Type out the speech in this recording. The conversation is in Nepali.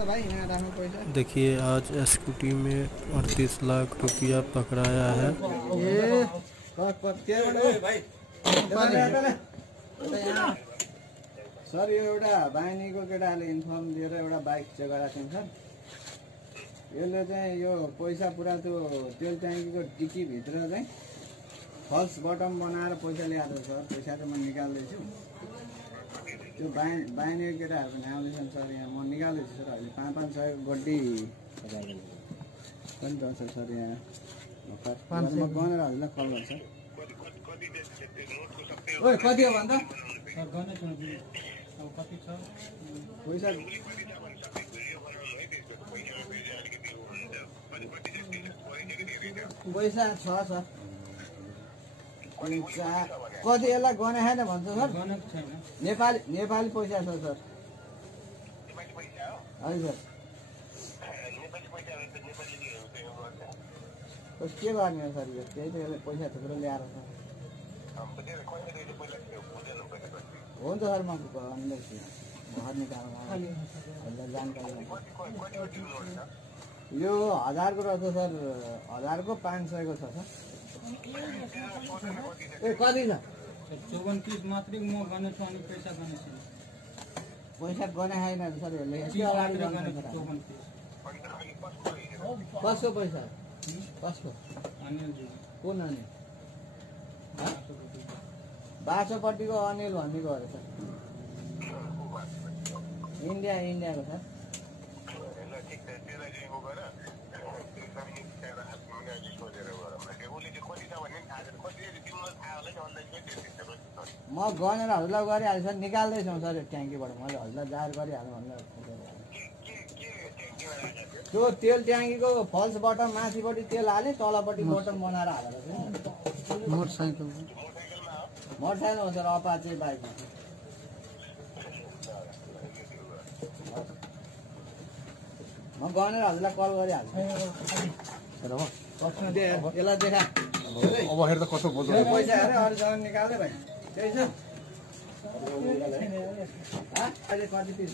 देखिए आज स्कूटी में 38 लाख रुपया पकड़ाया है। सर यो एउटा बाहिनीको केटाले इन्फर्म दिएर एउटा बाइक चगाएको थियौँ सर। यसले चाहिँ यो पैसा पुरा त्यो तेल ट्याङ्कीको डिक्कीभित्र चाहिँ फल्स बटम बनाएर पैसा ल्याएको छ सर। पैसा चाहिँ म निकाल्दैछु। त्यो बाहिनीको केटाहरू पनि आउँदैछन् सर। यहाँ म निकाल्दैछु सर। अहिले 500 गड्डी पनि जान्छ सर। यहाँ म गनेर हजुरलाई कल गर्छु। ओइ कति हो भन्दा पैसा पैसा छ सर। कति यसलाई गने छैन भन्छ सर। नेपाली पैसा छ सर। हजुर सर के गर्ने सर। यो त्यही त यसले पैसा थुप्रो ल्याएर छ। हुन्छ सर म भन्दैछु। घर निकाल्नु जानकारी यो 1000 को रहेछ सर। 1000 को 500 को छ सर। ए कति छ 54 मात्रै म गर्ने छु। अनि पैसा गर्ने छैन। पैसा गने छैन सर। यसले यति अगाडि गर्ने 54 कसको पैसा कसको अनिल कुन अनिल बासोपट्टिको अनिल भन्नेको अरे सर। इन्डियाको सर। म गनेर हजुरलाई गरिहाल्छु सर। निकाल्दैछौँ सर यो ट्याङ्कीबाट। मैले हजुरलाई जाहेर गरिहाल्नु भन्दा त्यो तेल ट्याङ्कीको फल्स बटम माथिपट्टि तेल हाले तलपट्टि बटम बनाएर हालेर मोटरसाइकल हो सर। अपाचे बाइकमा म गनेर हजुरलाई कल गरिहाल्छु। यसलाई देखा अब हेर त कस्तो बोल्छ। पैसा हेरे अरू जग्गा निकाल्दै भाइ त्यही छ। अहिले कति पिस